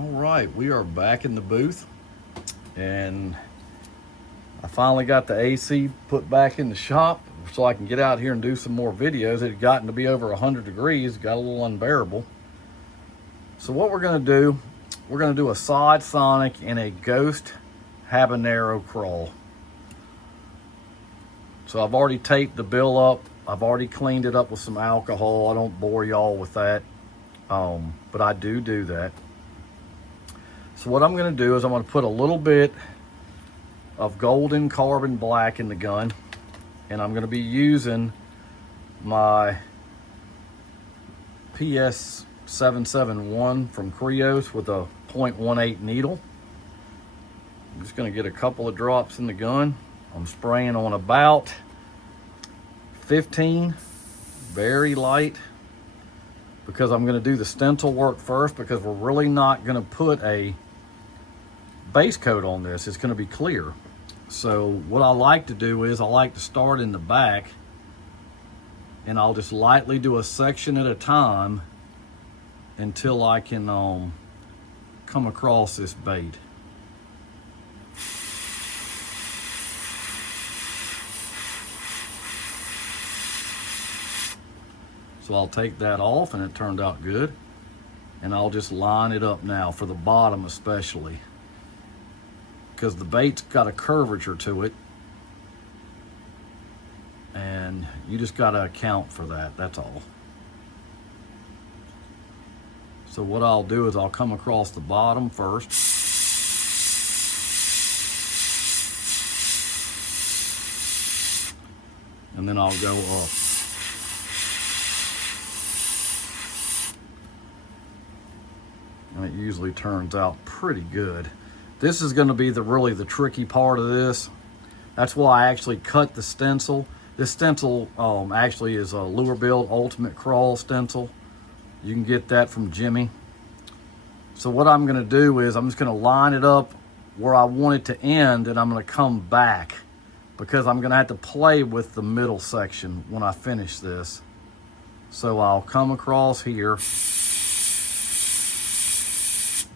All right, we are back in the booth, and I finally got the AC put back in the shop so I can get out here and do some more videos. It had gotten to be over 100 degrees, got a little unbearable. So what we're gonna do, we're gonna do a side sonic in a ghost habanero crawl. So I've already taped the bill up. I've already cleaned it up with some alcohol. I don't bore y'all with that, but I do that. So what I'm gonna do is I'm gonna put a little bit of golden carbon black in the gun, and I'm gonna be using my PS 771 from Craw with a 0.18 needle. I'm just gonna get a couple of drops in the gun. I'm spraying on about 15, very light, because I'm gonna do the stencil work first, because we're really not gonna put a base coat on this. It's gonna be clear. So what I like to do is I like to start in the back, and I'll just lightly do a section at a time until I can come across this bait. So I'll take that off, and it turned out good. And I'll just line it up now for the bottom especially, because the bait's got a curvature to it, and you just got to account for that, that's all. So what I'll do is I'll come across the bottom first, and then I'll go up. And it usually turns out pretty good. This is going to be really the tricky part of this. That's why I actually cut the stencil. This stencil actually is a Lure Build Ultimate Crawl stencil. You can get that from Jimmy. So what I'm going to do is I'm just going to line it up where I want it to end, and I'm going to come back, because I'm going to have to play with the middle section when I finish this. So I'll come across here,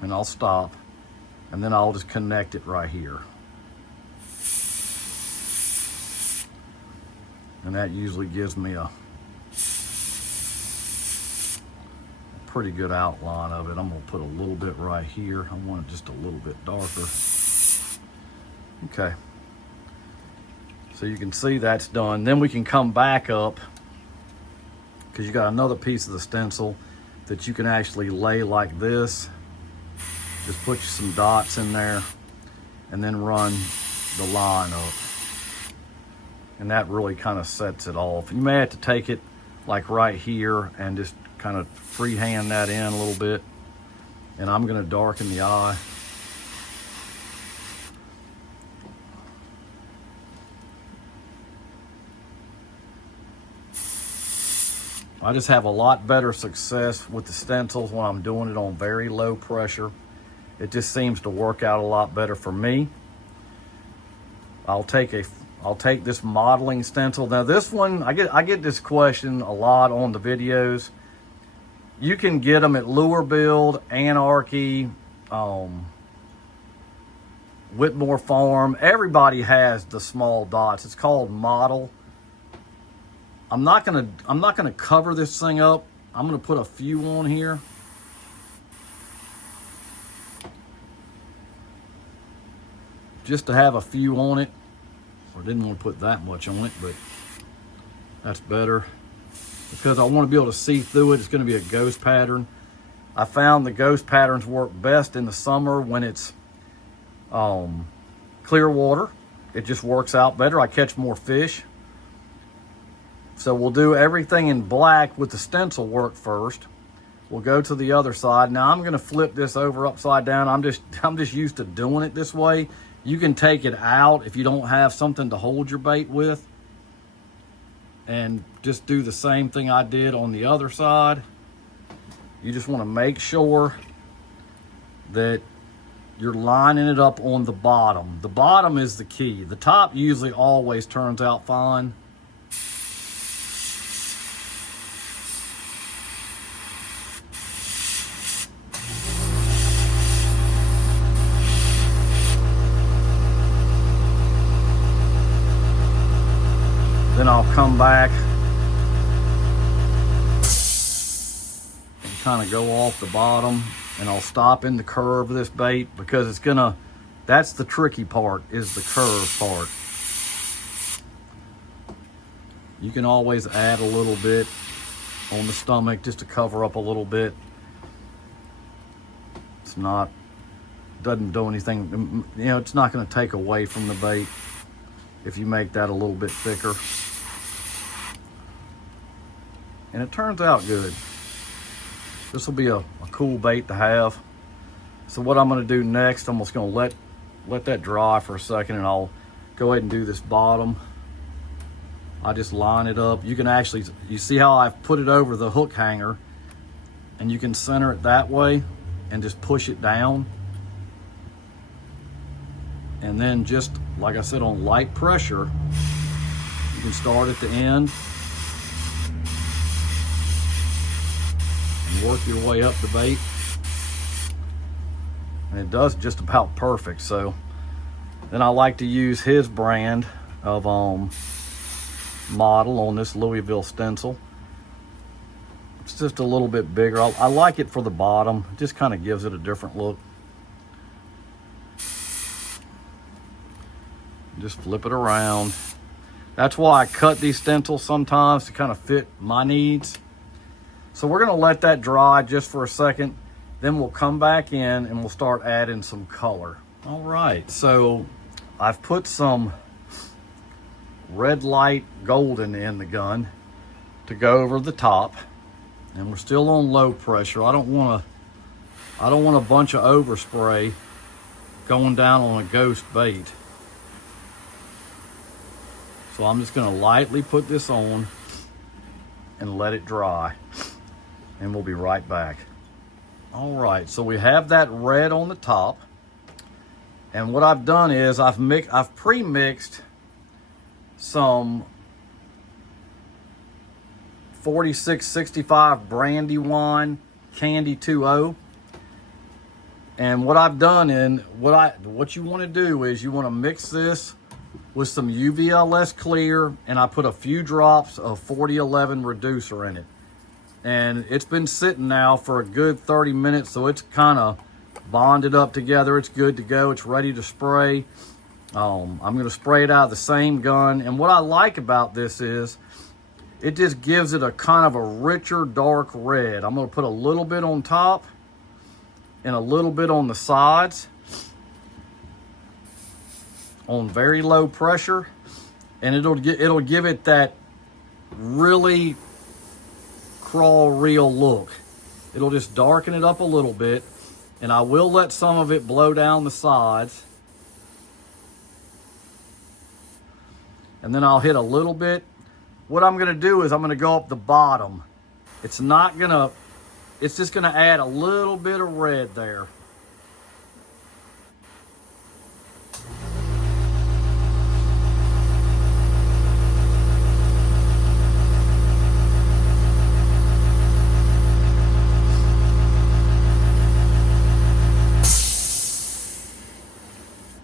and I'll stop. And then I'll just connect it right here. And that usually gives me a pretty good outline of it. I'm gonna put a little bit right here. I want it just a little bit darker. Okay. So you can see that's done. Then we can come back up, because you got another piece of the stencil that you can actually lay like this. Just put some dots in there, and then run the line up. And that really kind of sets it off. You may have to take it like right here and just kind of freehand that in a little bit. And I'm gonna darken the eye. I just have a lot better success with the stencils when I'm doing it on very low pressure. It just seems to work out a lot better for me. I'll take this modeling stencil. Now this one, I get this question a lot on the videos. You can get them at Lure Build, Anarchy, Whitmore Farm. Everybody has the small dots. It's called Model. I'm not gonna cover this thing up. I'm gonna put a few on here. Just to have a few on it. I didn't want to put that much on it, but that's better, because I want to be able to see through it. It's going to be a ghost pattern. I found the ghost patterns work best in the summer when it's clear water. It just works out better. I catch more fish. So we'll do everything in black with the stencil work first. We'll go to the other side. Now I'm going to flip this over upside down. I'm just used to doing it this way. You can take it out if you don't have something to hold your bait with, and just do the same thing I did on the other side. You just want to make sure that you're lining it up on the bottom. The bottom is the key. The top usually always turns out fine. Then I'll come back and kind of go off the bottom, and I'll stop in the curve of this bait, because it's gonna, that's the tricky part, is the curve part. You can always add a little bit on the stomach just to cover up a little bit. It's not, doesn't do anything, you know, it's not going to take away from the bait if you make that a little bit thicker. And it turns out good. This will be a cool bait to have. So what I'm going to do next, I'm just going to let that dry for a second, and I'll go ahead and do this bottom. I just line it up. You can actually, you see how I've put it over the hook hanger, and you can center it that way and just push it down. And then just, like I said, on light pressure, you can start at the end and work your way up the bait. And it does just about perfect. So then I like to use his brand of model on this Louisville stencil. It's just a little bit bigger. I like it for the bottom. It just kind of gives it a different look. Just flip it around. That's why I cut these stencils sometimes, to kind of fit my needs. So we're gonna let that dry just for a second. Then we'll come back in and we'll start adding some color. All right, so I've put some red light golden in the gun to go over the top, and we're still on low pressure. I don't want a bunch of overspray going down on a ghost bait. So I'm just going to lightly put this on and let it dry, and we'll be right back. All right, so we have that red on the top, and what I've done is I've pre-mixed some 4665 Brandywine Candy 2.0. And what I've done, what you want to do is you want to mix this with some UVLS clear, and I put a few drops of 4011 reducer in it. And it's been sitting now for a good 30 minutes, so it's kind of bonded up together. It's good to go. It's ready to spray. I'm going to spray it out of the same gun. And what I like about this is it just gives it a kind of a richer dark red. I'm going to put a little bit on top and a little bit on the sides on very low pressure, and it'll give it that really Craw real look. It'll just darken it up a little bit, and I will let some of it blow down the sides. And then I'll hit a little bit. What I'm gonna do is I'm gonna go up the bottom. It's just gonna add a little bit of red there.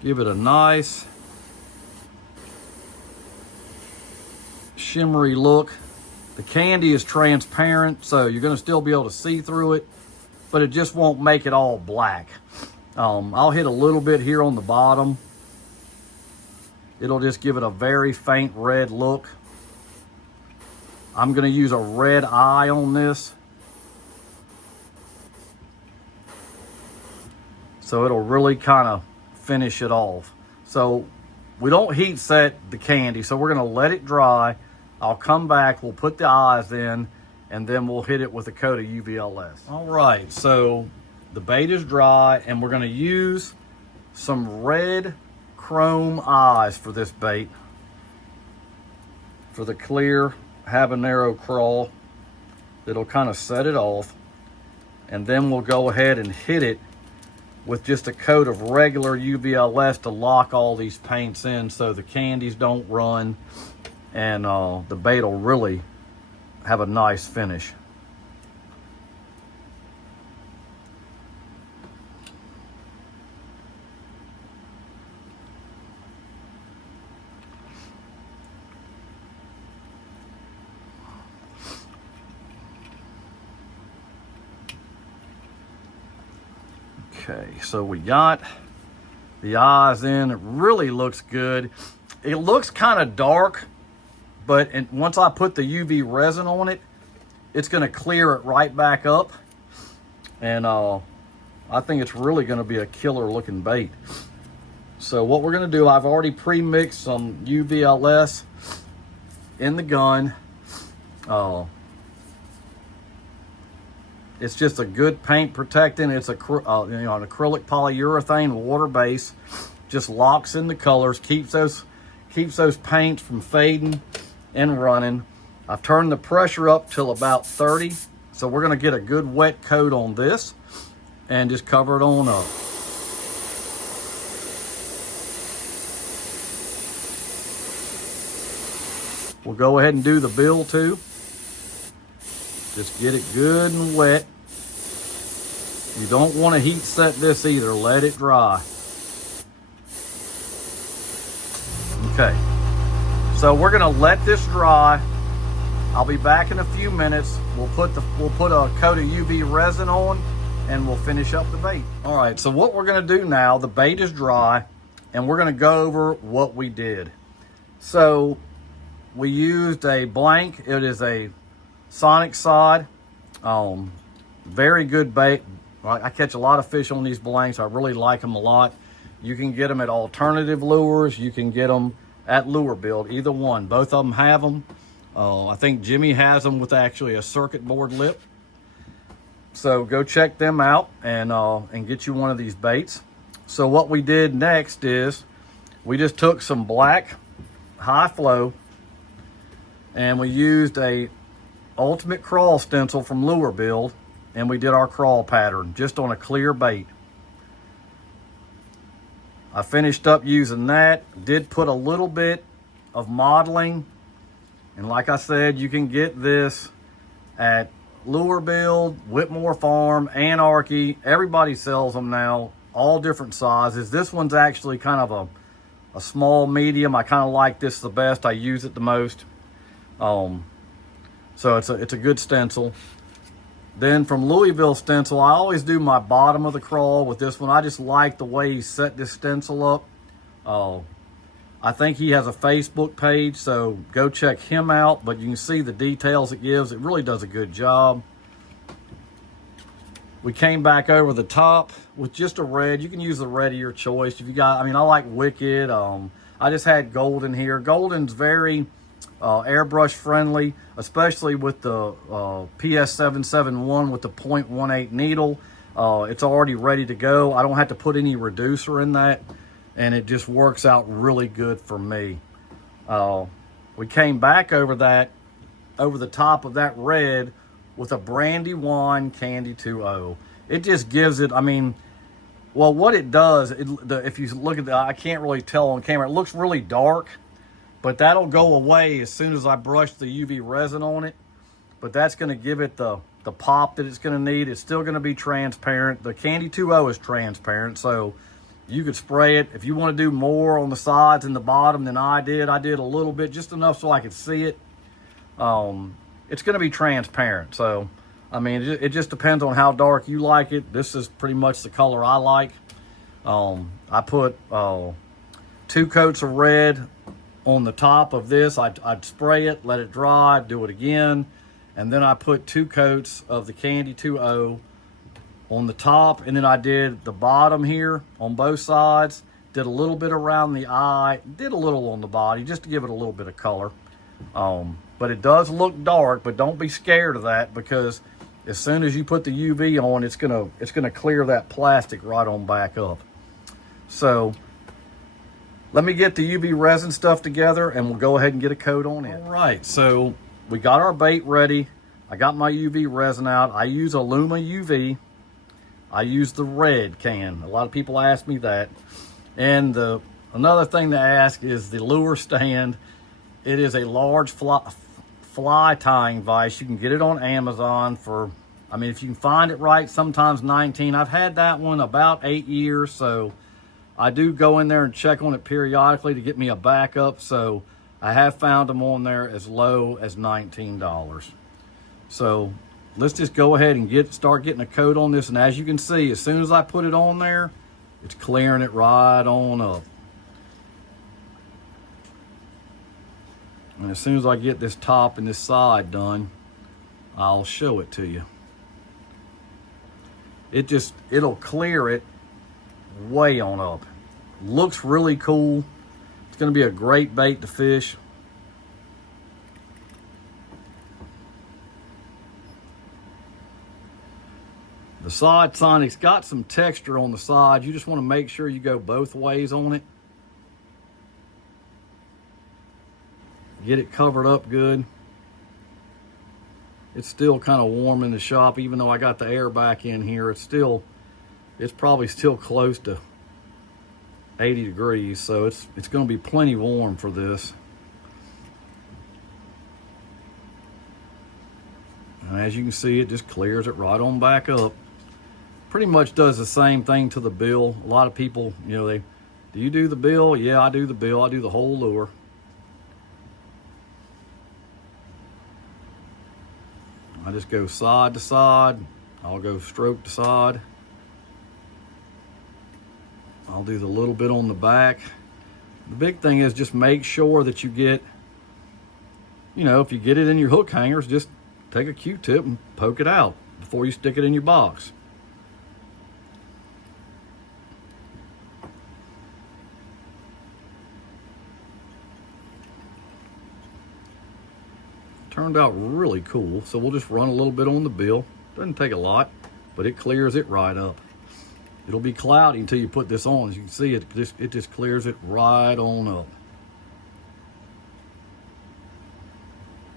Give it a nice shimmery look. The candy is transparent, so you're gonna still be able to see through it, but it just won't make it all black. I'll hit a little bit here on the bottom. It'll just give it a very faint red look. I'm gonna use a red eye on this, so it'll really kind of finish it off. So we don't heat set the candy, so we're gonna let it dry. I'll come back, we'll put the eyes in, and then we'll hit it with a coat of UVLS. All right, so the bait is dry, and we're gonna use some red chrome eyes for this bait, for the clear Habanero Craw. It'll kind of set it off, and then we'll go ahead and hit it with just a coat of regular UVLS to lock all these paints in so the candies don't run, and the bait will really have a nice finish. Okay, so we got the eyes in. It really looks good. It looks kind of dark, but once I put the UV resin on it, it's going to clear it right back up. And I think it's really going to be a killer looking bait. So what we're going to do, I've already pre-mixed some UVLS in the gun. It's just a good paint protectant. It's an acrylic polyurethane water base. Just locks in the colors, keeps those paints from fading and running. I've turned the pressure up till about 30. So we're gonna get a good wet coat on this and just cover it on up. We'll go ahead and do the bill too. Just get it good and wet. You don't want to heat set this either. Let it dry. Okay. So we're gonna let this dry. I'll be back in a few minutes. We'll put a coat of UV resin on and we'll finish up the bait. All right, so what we're gonna do now, the bait is dry and we're gonna go over what we did. So we used a blank. It is a Sonic sod. Very good bait. I catch a lot of fish on these blanks. I really like them a lot. You can get them at alternative lures. You can get them at Lure Build, either one. Both of them have them. I think Jimmy has them with actually a circuit board lip. So go check them out and get you one of these baits. So what we did next is we just took some black high flow and we used a Ultimate Craw stencil from Lure Build, and we did our crawl pattern just on a clear bait. I finished up using that, did put a little bit of modeling, and like I said, you can get this at Lure Build, Whitmore Farm, Anarchy. Everybody sells them now, all different sizes. This one's actually kind of a small medium. I kind of like this the best. I use it the most. So it's a good stencil. Then from Louisville Stencil, I always do my bottom of the crawl with this one. I just like the way he set this stencil up. I think he has a Facebook page, so go check him out. But you can see the details it gives. It really does a good job. We came back over the top with just a red. You can use the red of your choice. If you got, I like Wicked. I just had Golden here. Golden's very airbrush friendly, especially with the PS771 with the 0.18 needle. It's already ready to go. I don't have to put any reducer in that, and it just works out really good for me. We came back over the top of that red with a Brandywine Candy 2.0. It just gives it, well, what it does, if you look at I can't really tell on camera, it looks really dark. But that'll go away as soon as I brush the UV resin on it. But that's going to give it the pop that it's going to need. It's still going to be transparent. The Candy 2.0 is transparent, so you could spray it. If you want to do more on the sides and the bottom than I did a little bit, just enough so I could see it. It's going to be transparent. So, it just depends on how dark you like it. This is pretty much the color I like. I put 2 coats of red on the top of this. I'd spray it, let it dry, do it again, and then I put 2 coats of the Candy 2.0 on the top, and then I did the bottom here on both sides, did a little bit around the eye, did a little on the body just to give it a little bit of color. But it does look dark, but don't be scared of that, because as soon as you put the UV on, it's gonna clear that plastic right on back up. So let me get the UV resin stuff together and we'll go ahead and get a coat on it. All right, so we got our bait ready. I got my UV resin out. I use a Luma UV. I use the red can. A lot of people ask me that. And another thing to ask is the lure stand. It is a large fly tying vise. You can get it on Amazon for, if you can find it right, sometimes $19. I've had that one about 8 years, so I do go in there and check on it periodically to get me a backup, so I have found them on there as low as $19. So let's just go ahead and start getting a coat on this. And as you can see, as soon as I put it on there, it's clearing it right on up. And as soon as I get this top and this side done, I'll show it to you. It'll clear it way on up. Looks really cool. It's gonna be a great bait to fish. The side Sonic's got some texture on the side. You just want to make sure you go both ways on it. Get it covered up good. It's still kind of warm in the shop, even though I got the air back in here. It's probably still close to 80 degrees, so it's going to be plenty warm for this. And as you can see, it just clears it right on back up. Pretty much does the same thing to the bill. A lot of people, you know, do you do the bill? Yeah, I do the bill. I do the whole lure. I just go side to side. I'll go stroke to side. I'll do the little bit on the back. The big thing is just make sure that you get, you know, if you get it in your hook hangers, just take a Q-tip and poke it out before you stick it in your box. Turned out really cool. So we'll just run a little bit on the bill. Doesn't take a lot, but it clears it right up. It'll be cloudy until you put this on. As you can see, it just clears it right on up.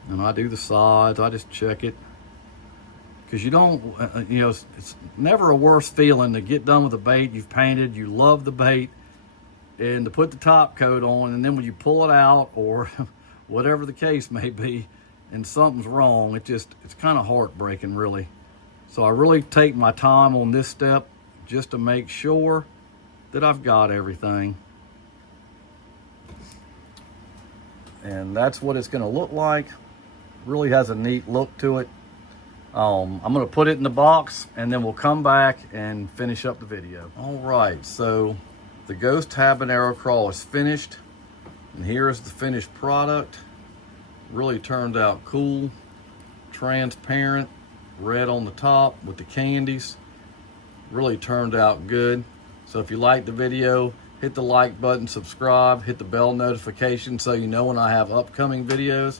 And I do the sides. I just check it. Because you don't, you know, it's never a worse feeling to get done with a bait you've painted, you love the bait, and to put the top coat on, and then when you pull it out, or whatever the case may be, and something's wrong, it's kind of heartbreaking, really. So I really take my time on this step just to make sure that I've got everything. And that's what it's going to look like. Really has a neat look to it. I'm going to put it in the box, and then we'll come back and finish up the video. All right, so the Ghost Habanero Craw is finished, and here's the finished product. Really turned out cool, transparent, red on the top with the candies. Really turned out good. So if you liked the video, hit the like button, subscribe, hit the bell notification so you know when I have upcoming videos.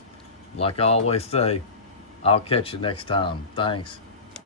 Like I always say, I'll catch you next time. Thanks.